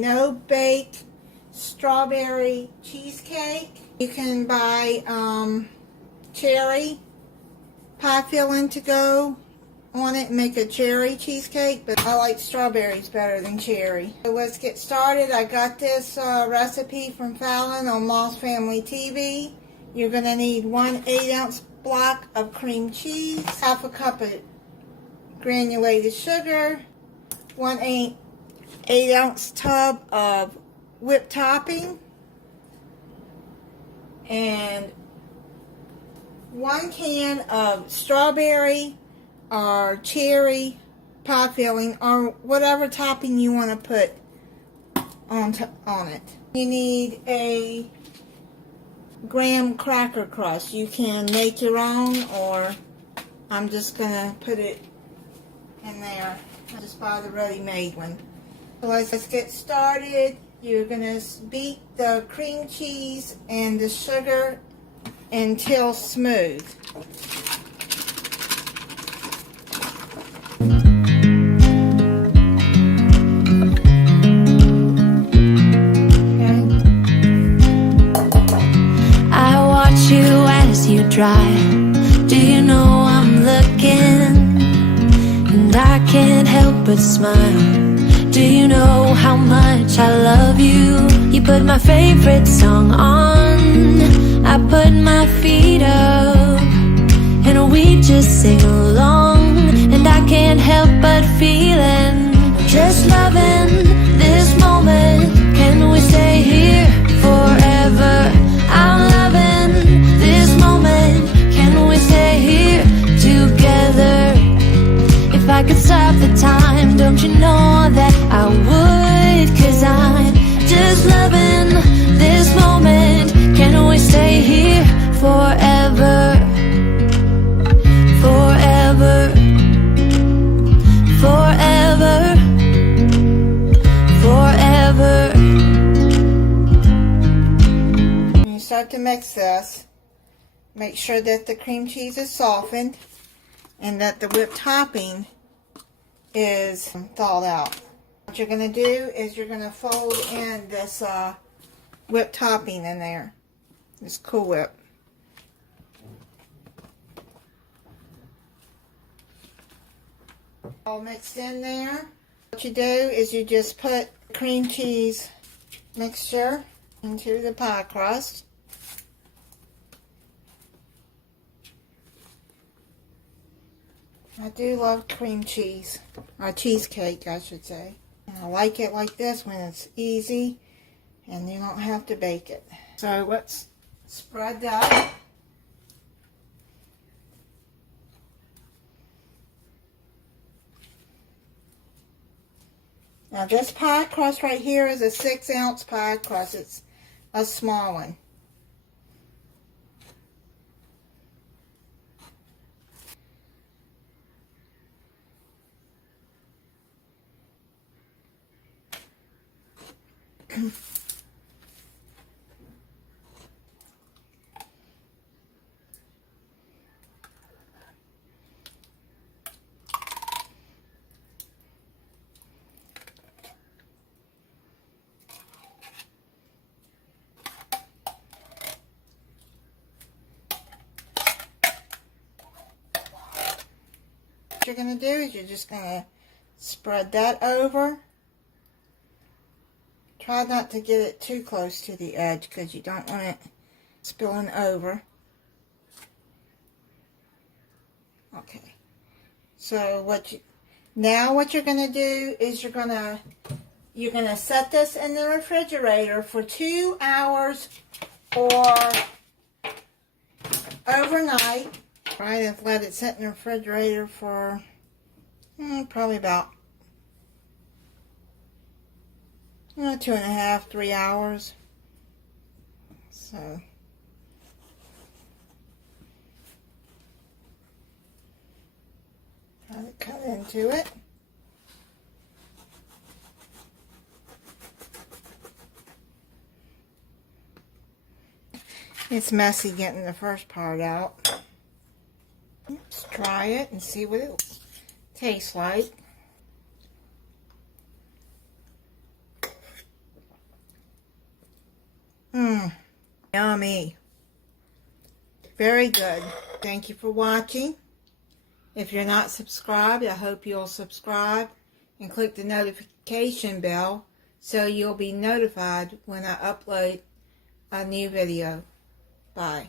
no-bake strawberry cheesecake. You can buy cherry pie filling to go on it and make a cherry cheesecake, but I like strawberries better than cherry. So let's get started. I got this recipe from Fallon on Moss Family TV. You're going to need 1 8-ounce block of cream cheese, half a cup of granulated sugar, 1 8-ounce tub of whipped topping, and 1 can of strawberry or cherry pie filling, or whatever topping you want to put on it. You need a graham cracker crust. You can make your own, or I'm just gonna put it in there. I just buy the ready-made one. So let's get started. You're gonna beat the cream cheese and the sugar until smooth. You drive. Do you know I'm looking? And I can't help but smile. Do you know how much I love you? You put my favorite song on, I put my feet up, and we just sing along. And I can't help but feeling, just loving this moment. Can we stay here forever? I'm loving this moment. Can we stay here together? If I could stop the time, don't you know that I would? 'Cause I'm just loving this moment. Can we stay here forever? Forever. Forever. Forever. When you start to mix this, make sure that the cream cheese is softened and that the whipped topping is thawed out. What you're going to do is you're going to fold in this whipped topping in there, this Cool Whip. All mixed in there. What you do is you just put cream cheese mixture into the pie crust. I do love cream cheese, or cheesecake I should say. And I like it like this when it's easy and you don't have to bake it. So let's spread that. Now this pie crust right here is a 6-ounce pie crust. It's a small one. What you're going to do is you're just going to spread that over. Try not to get it too close to the edge because you don't want it spilling over. Okay. So what you're going to do is you're going to set this in the refrigerator for 2 hours or overnight. Right, and let it sit in the refrigerator for probably about 2.5, 3 hours. So try to cut into it. It's messy getting the first part out. Let's try it and see what it tastes like. Yummy. Very good. Thank you for watching. If you're not subscribed, I hope you'll subscribe and click the notification bell so you'll be notified when I upload a new video. Bye.